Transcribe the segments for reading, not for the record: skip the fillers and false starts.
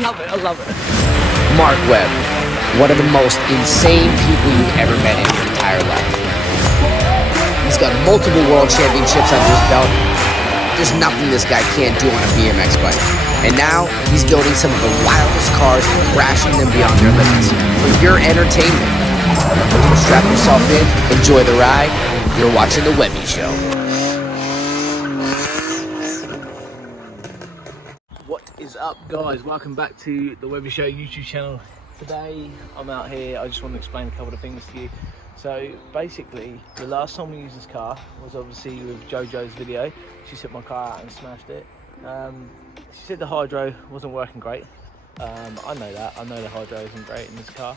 love it, I love it. Mark Webb, one of the most insane people you've ever met in your entire life. He's got multiple world championships under his belt. There's nothing this guy can't do on a BMX bike. And now, he's building some of the wildest cars and crashing them beyond their limits for your entertainment. So strap yourself in, enjoy the ride. You're watching The Webby Show. What is up, guys? Welcome back to The Webby Show YouTube channel. Today, I'm out here. I just want to explain a couple of things to you. So basically, the last time we used this car was obviously with JoJo's video. She took my car out and smashed it. She said the hydro wasn't working great. I know that. I know the hydro isn't great in this car.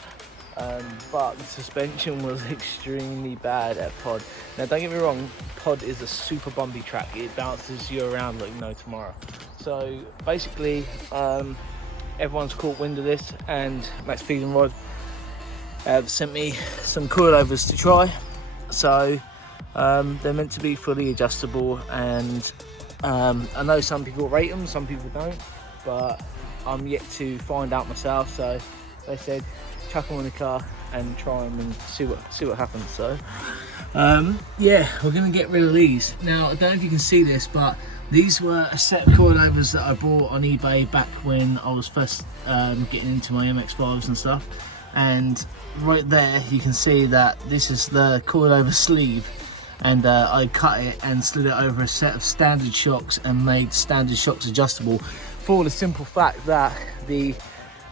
But the suspension was extremely bad at Pod. Now, don't get me wrong, Pod is a super bumpy track. It bounces you around like no tomorrow. So basically, everyone's caught wind of this, and Maxpeedingrod have sent me some coilovers to try. So they're meant to be fully adjustable, and I know some people rate them, some people don't, but I'm yet to find out myself. So they said chuck them on the car and try them and see what happens. So yeah, we're gonna get rid of these. Now, I don't know if you can see this, but these were a set of coilovers that I bought on eBay back when I was first getting into my MX-5s and stuff. And right there you can see that this is the coilover sleeve, and I cut it and slid it over a set of standard shocks and made standard shocks adjustable, for the simple fact that the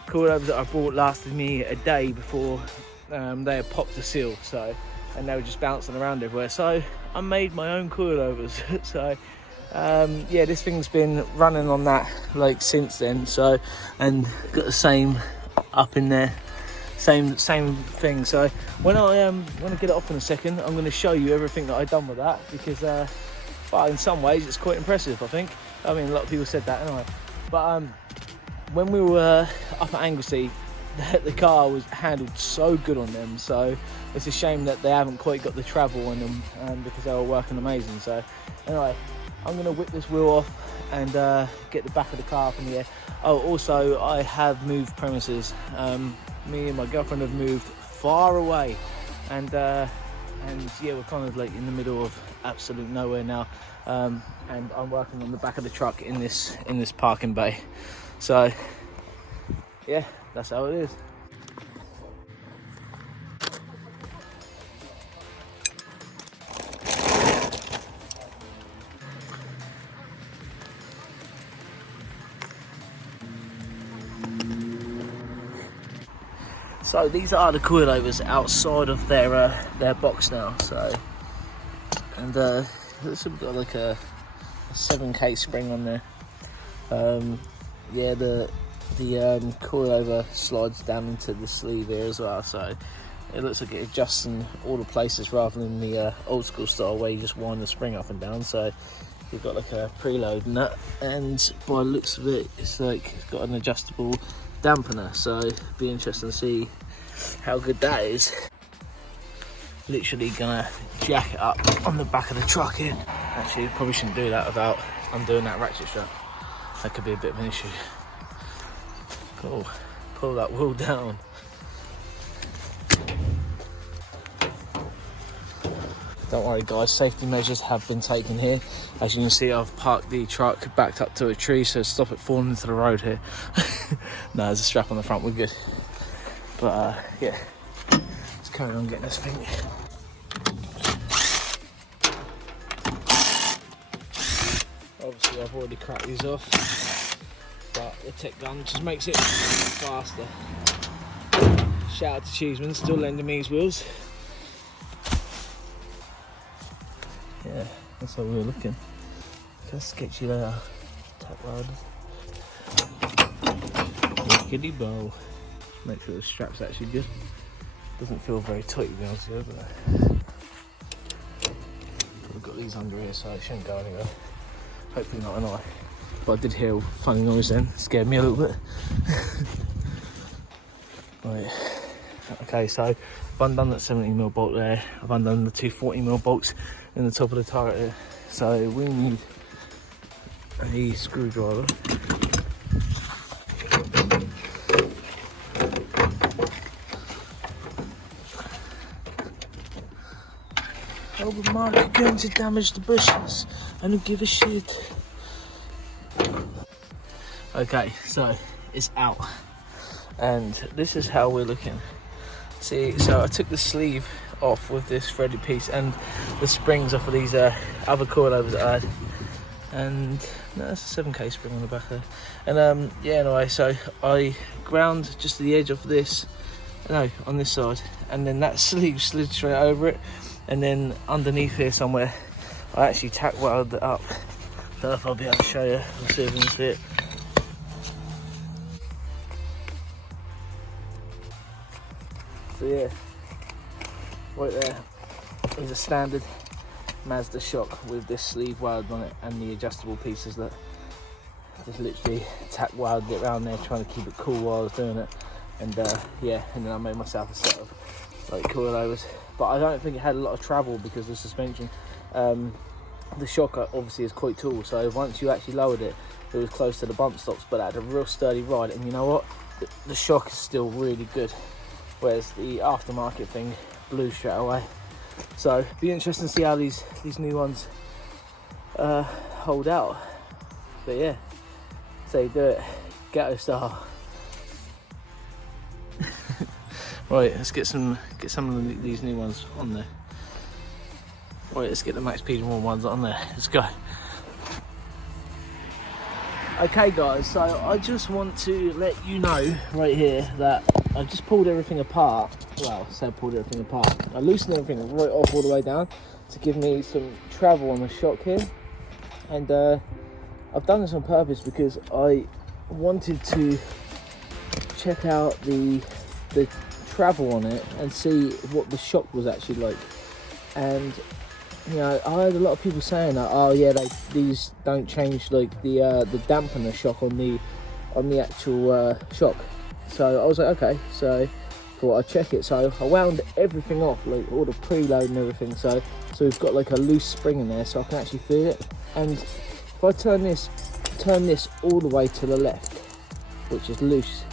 coilovers that I bought lasted me a day before they had popped the seal, so, and they were just bouncing around everywhere. So I made my own coilovers. So yeah, this thing's been running on that like since then. So, and got the same up in there, same thing. So when I get it off in a second, I'm going to show you everything that I've done with that, because well, in some ways it's quite impressive, I think. I mean, a lot of people said that anyway. But when we were up at Anglesey, the car was handled so good on them, so it's a shame that they haven't quite got the travel on them, because they were working amazing. So anyway, I'm going to whip this wheel off and get the back of the car up in the air. Oh, also, I have moved premises. Me and my girlfriend have moved far away, and yeah, we're kind of like in the middle of absolute nowhere now, and I'm working on the back of the truck in this parking bay. So yeah, that's how it is. So these are the coilovers outside of their box now. So, and this have got like a 7K spring on there. Yeah, the coilover slides down into the sleeve here as well. So it looks like it adjusts in all the places rather than the old school style where you just wind the spring up and down. So you've got like a preload and that, and by the looks of it, it's like it's got an adjustable dampener. So it'd be interesting to see how good that is. Literally gonna jack it up on the back of the truck here. Actually, probably shouldn't do that without undoing that ratchet strap. That could be a bit of an issue. Cool. Pull that wheel down. Don't worry guys, safety measures have been taken here. As you can see, I've parked the truck backed up to a tree, so stop it falling into the road here. No, there's a strap on the front, we're good. But yeah, let's carry on getting this thing. Obviously I've already cracked these off, but the tech gun just makes it faster. Shout out to Cheeseman, still lending me his wheels. Yeah, that's how we were looking. Look how sketchy they are. Tap riders. Giddy bow. Make sure the strap's actually good. Doesn't feel very tight, to be honest with you, but we've got these under here, so it shouldn't go anywhere. Hopefully not an eye. But I did hear a funny noise then, scared me a little bit. Right. Okay, so I've undone that 70mm bolt there. I've undone the two 40mm bolts in the top of the turret here. So we need a screwdriver. Oh, but Mark, you're going to damage the bushes. I don't give a shit. Okay, so it's out. And this is how we're looking. See, so I took the sleeve off with this threaded piece and the springs off of these other coilovers that I had. And no, that's a 7K spring on the back there. And yeah, anyway, so I ground just the edge of this, no, on this side, and then that sleeve slid straight over it. And then underneath here somewhere, I actually tack welded it up. I don't know if I'll be able to show you. We'll see if we can see it. So yeah, right there is a standard Mazda shock with this sleeve welded on it and the adjustable pieces that just literally tack welded it around there, trying to keep it cool while I was doing it. And yeah, and then I made myself a set of like coilovers, but I don't think it had a lot of travel because the suspension, the shock obviously is quite tall, so once you actually lowered it, it was close to the bump stops, but it had a real sturdy ride. And you know what, the shock is still really good, whereas the aftermarket thing blew straight away. So be interesting to see how these new ones hold out. But yeah, so you do it ghetto style. Right, let's get some of these new ones on there. Right, let's get the Maxpeedingrod ones on there. Let's go. Okay guys, so I just want to let you know right here that I just pulled everything apart. Well, I say pulled everything apart. I loosened everything right off all the way down to give me some travel on the shock here. And I've done this on purpose because I wanted to check out the travel on it and see what the shock was actually like. And you know, I heard a lot of people saying that, oh yeah, these don't change like the dampener shock on the actual shock. So I was like, okay, so thought I'd check it. So I wound everything off, like all the preload and everything. So we've got like a loose spring in there, so I can actually feel it. And if I turn this all the way to the left, which is loose,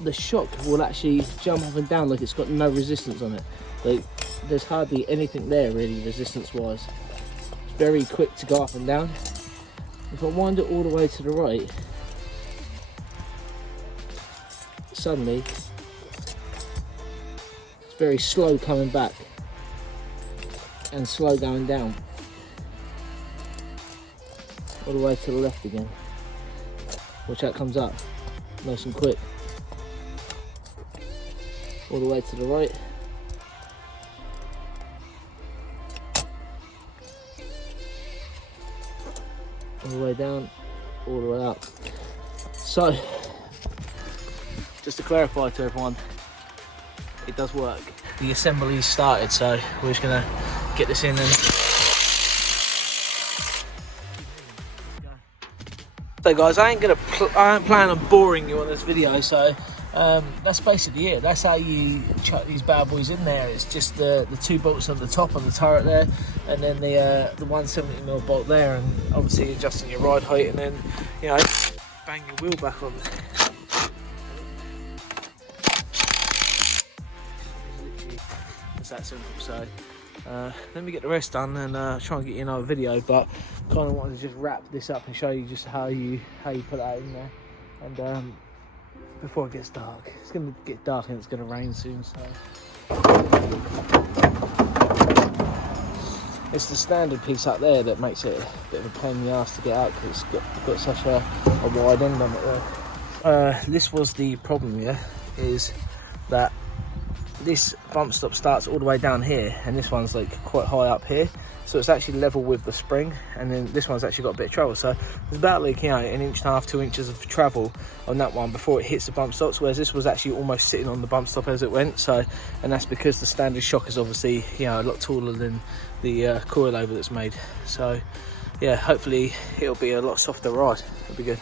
the shock will actually jump up and down like it's got no resistance on it. Like there's hardly anything there really resistance wise. It's very quick to go up and down. If I wind it all the way to the right, suddenly it's very slow coming back and slow going down. All the way to the left again. Watch how it comes up, nice and quick. All the way to the right. All the way down, all the way up. So, just to clarify to everyone, it does work. The assembly's started, so we're just gonna get this in and so guys, I ain't plan on boring you on this video, so that's basically it. That's how you chuck these bad boys in there. It's just the 2 bolts on the top of the turret there, and then the 170mm bolt there, and obviously adjusting your ride height, and then, you know, bang your wheel back on. It's that simple. So let me get the rest done and try and get you another video, but kind of wanted to just wrap this up and show you just how you put that in there. And before it gets dark, it's going to get dark and it's going to rain soon, so it's the standard piece up there that makes it a bit of a pain in the ass to get out, because it's got such a wide end on it there. This was the problem here, is that this bump stop starts all the way down here, and this one's like quite high up here, so it's actually level with the spring, and then this one's actually got a bit of travel. So there's about like, you know, 1.5 inches, 2 inches of travel on that one before it hits the bump stops, whereas this was actually almost sitting on the bump stop as it went. So, and that's because the standard shock is obviously, you know, a lot taller than the coilover that's made. So yeah, hopefully it'll be a lot softer ride. It'll be good.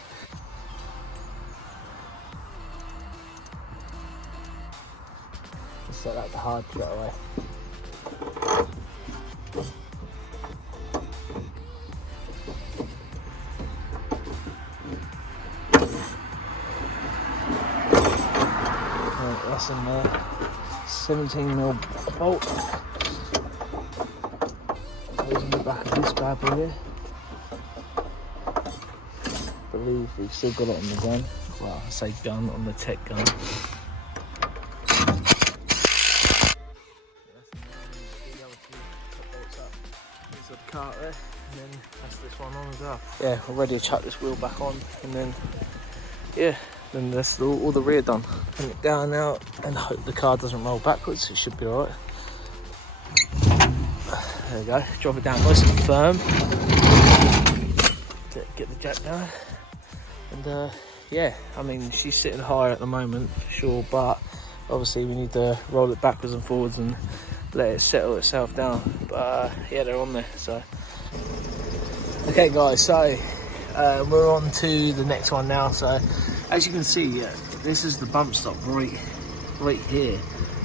Set that to hard straight away. Right, that's in there. 17mm bolt. back of this bad boy here. I believe we've still got it on the gun. Well, I say gun, on the tech gun. The cart there, and then that's this one on as well. Yeah, we're ready to chuck this wheel back on, and then yeah, then that's all the rear done. Put it down now and hope the car doesn't roll backwards. It should be alright. There we go. Drop it down nice and firm. Get the jack down, and yeah, I mean she's sitting higher at the moment for sure, but obviously we need to roll it backwards and forwards and let it settle itself down. But yeah, they're on there. So okay guys, so we're on to the next one now. So as you can see, this is the bump stop right here,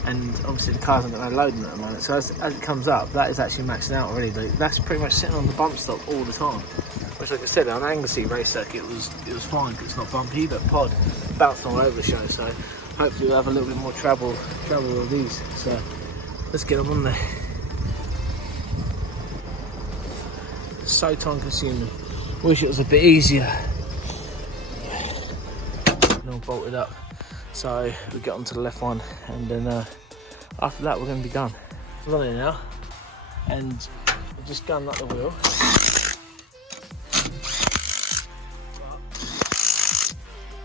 and obviously the car's not loading at the moment, so as it comes up, that is actually maxed out already. That's pretty much sitting on the bump stop all the time, which, like I said, on Anglesey race circuit it was fine because it's not bumpy, but pod bounced all over the show, so hopefully we'll have a little bit more trouble with these. So let's get them on there. So time consuming. Wish it was a bit easier. All bolted up. So we get onto the left one, and then after that we're going to be done. It's on it now, and we just gun up the wheel. But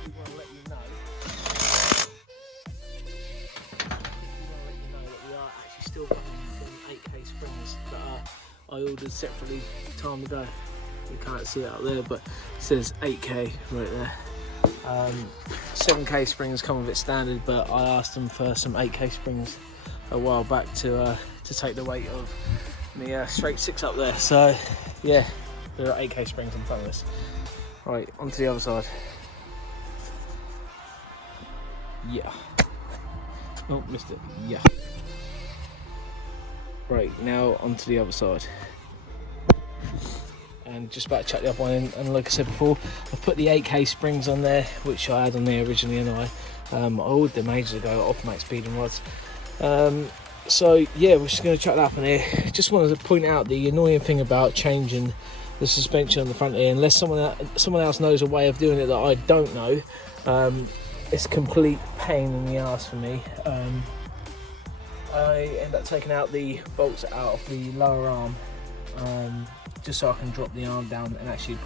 we want to let you know that we are actually still running some 8K springs that I ordered separately time ago. You can't see it up there, but it says 8K right there. 7K springs come with it standard, but I asked them for some 8K springs a while back to take the weight of the straight 6 up there. So yeah, there are 8K springs in front of us. Right, onto the other side. Yeah. Oh, missed it. Yeah. Right, now onto the other side. And just about to chuck the other one in, and like I said before, I've put the 8K springs on there, which I had on there originally anyway. I ordered them ages ago off MaXpeedingRods. So yeah, we're just going to chuck that up in here. Just wanted to point out the annoying thing about changing the suspension on the front here, unless someone else knows a way of doing it that I don't know. It's a complete pain in the ass for me. I end up taking out the bolts out of the lower arm, just so I can drop the arm down and actually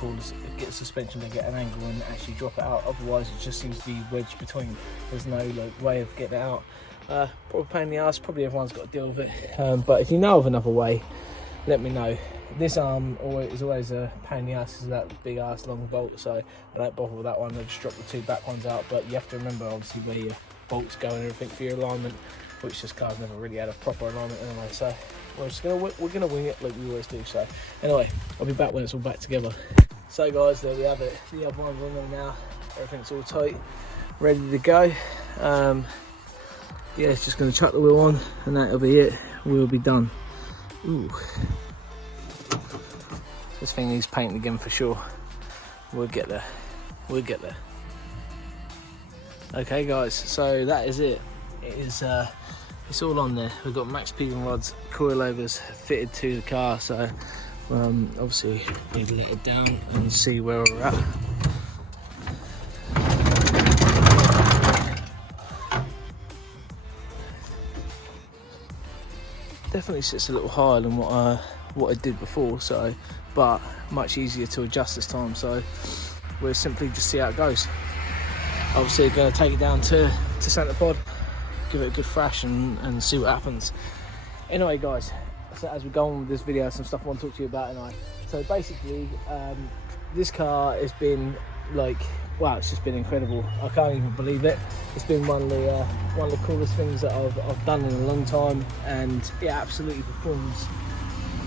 get the suspension to get an angle and actually drop it out. Otherwise it just seems to be wedged between. There's no way of getting it out. Probably pain in the ass, probably everyone's got to deal with it, but if you know of another way, let me know. This arm is always a pain in the ass, is that big ass long bolt, so I don't bother with that one. I just drop the 2 back ones out, but you have to remember obviously where your bolts go and everything for your alignment, which this car's never really had a proper alignment anyway. So we're gonna wing it like we always do. So anyway, I'll be back when it's all back together. So guys, there we have it. The other one's on there now. Everything's all tight, ready to go. Yeah, it's just gonna chuck the wheel on, and that'll be it. We'll be done. Ooh, this thing needs painting again for sure. We'll get there. We'll get there. Okay, guys. So that is it. It is. It's all on there. We've got Maxpeedingrod coilovers fitted to the car, so obviously we let it down and see where we're at. Definitely sits a little higher than what I did before, so but much easier to adjust this time. So we'll simply just see how it goes. Obviously, going to take it down to centre pod, give it a good thrash and see what happens. Anyway guys, so as we go on with this video, some stuff I want to talk to you about tonight. So basically, this car has been like, wow, it's just been incredible. I can't even believe it. It's been one of the coolest things that I've done in a long time, and it absolutely performs,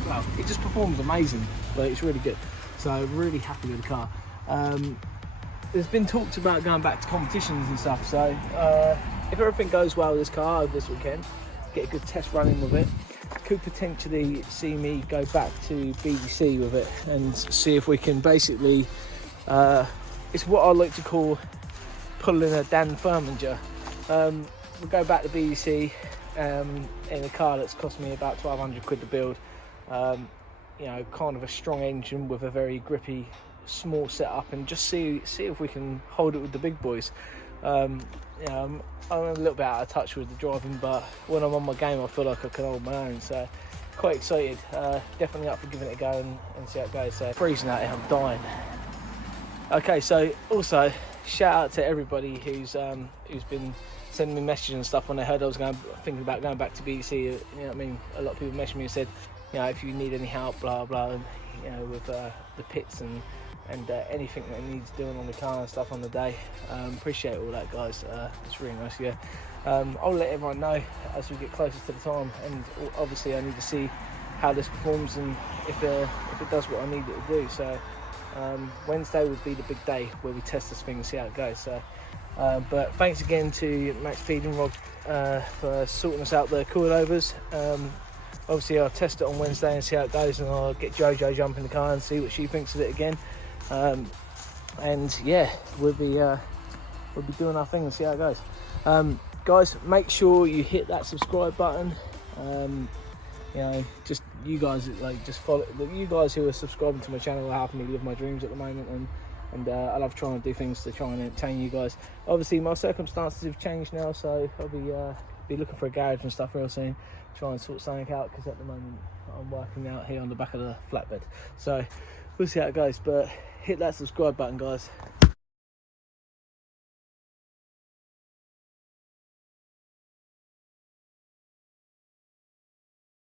well, it just performs amazing. Like, it's really good. So I'm really happy with the car. There's been talks about going back to competitions and stuff, so if everything goes well with this car over this weekend, get a good test running with it, could potentially see me go back to BBC with it and see if we can basically, it's what I like to call pulling a Dan Furmanger. We'll go back to BBC in a car that's cost me about 1,200 quid to build. you know, kind of a strong engine with a very grippy small setup, and just see if we can hold it with the big boys. You know, I'm a little bit out of touch with the driving, but when I'm on my game I feel like I can hold my own, so quite excited. Definitely up for giving it a go and see how it goes. So freezing out here, I'm dying. Okay, so also shout out to everybody who's been sending me messages and stuff when they heard I was thinking about going back to BDC. You know what I mean? A lot of people messaged me and said, you know, if you need any help, blah blah, and, you know, with the pits and anything that needs doing on the car and stuff on the day. Appreciate all that, guys. It's really nice. Yeah, I'll let everyone know as we get closer to the time, and obviously I need to see how this performs and if it does what I need it to do. So Wednesday would be the big day where we test this thing and see how it goes. So but thanks again to Maxpeedingrod for sorting us out the coilovers. Obviously I'll test it on Wednesday and see how it goes, and I'll get Jojo jump in the car and see what she thinks of it again. And yeah, we'll be doing our thing and see how it goes. Guys, make sure you hit that subscribe button. You know, just you guys, like, just follow. You guys who are subscribing to my channel are helping me live my dreams at the moment, and I love trying to do things to try and entertain you guys. Obviously my circumstances have changed now, so I'll be looking for a garage and stuff real soon, try and sort something out, because at the moment I'm working out here on the back of the flatbed. So we'll see how it goes, but hit that subscribe button, guys.